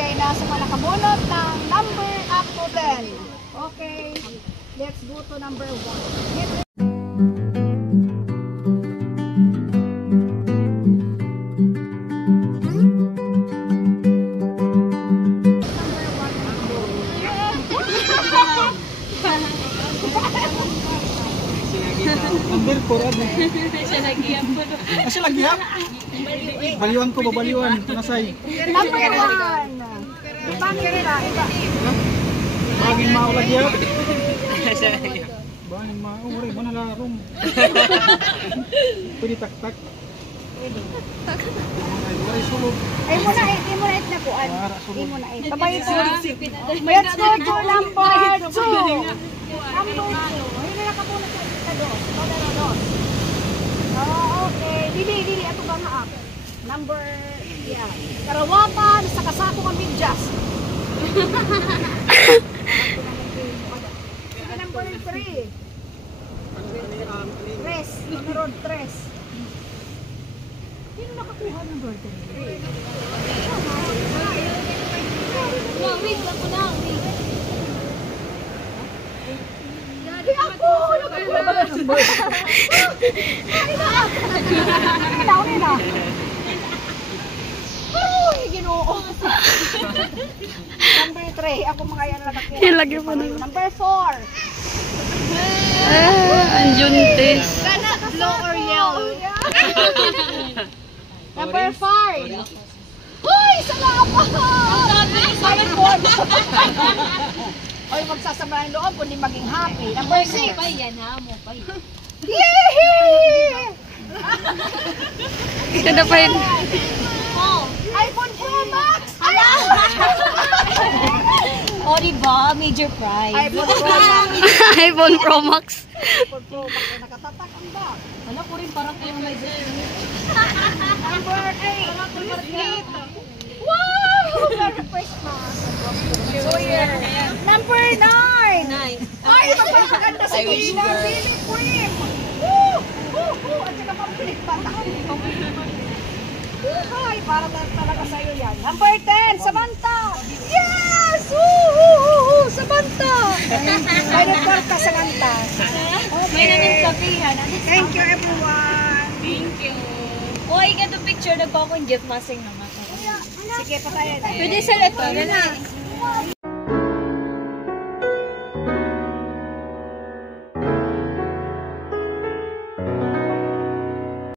bibigay na sa mga nakabunot ng number up to 10. Okay, let's go to number 1. Number 4 ano? Siya lagyan po. Siya lagyan? Baliwan ko, babaliwan. Nasay? Number 1. Pangkirila, iba. Baging mao lagyan? Baging mao, uri mo nalarong. Pwede tak-tak. Ay, sulog. Ay mo na na kuan. Ay mo na Babay ko. Let's go to number 2. Number 2. Ay na nakabunot sa dos. Oh, okay. Dili ato ba nga ako. Number karawapan sa kasako ng medyas. Number 3. Numero 3. Sino nakakuha ng burden? Wait lang ko na. Di ako! Nakakuha ba ng burden? Ay na! Ay, ginoo! Number 3. Ako mga yan nakakuha. Ilagay mo na. Number 4. Ang juntis. Kana blue or yellow? Number 5. Hoy! Salamat! Cellphone! Hoy, magsasama ng loob kundi maging happy. Number 6. Pa yan ha, mo pa yan. Yehey! Ito na pa yun. iPhone Pro Max! O diba, major prize. iPhone Pro Max. iPhone Pro Max. iPhone Pro Max na nakatatak ang bag. Wala ko rin parang yung may Number 8. Wow! Merry Christmas! So yeah. Number 9. nice. Ay, magpapaganda sa Gina. Billy Queen. Woo! At saka pampilit pa. Ay, para talaga sa'yo yan. Number 10. Samantha. Yes! Woo! Samantha. May nagkarta Samantha. May nanagsabihan. Thank you everyone. Thank you. Oy, ganito picture. Nagpa akong Jeff Masing naman. Sige, patayin. Pwede sa ito.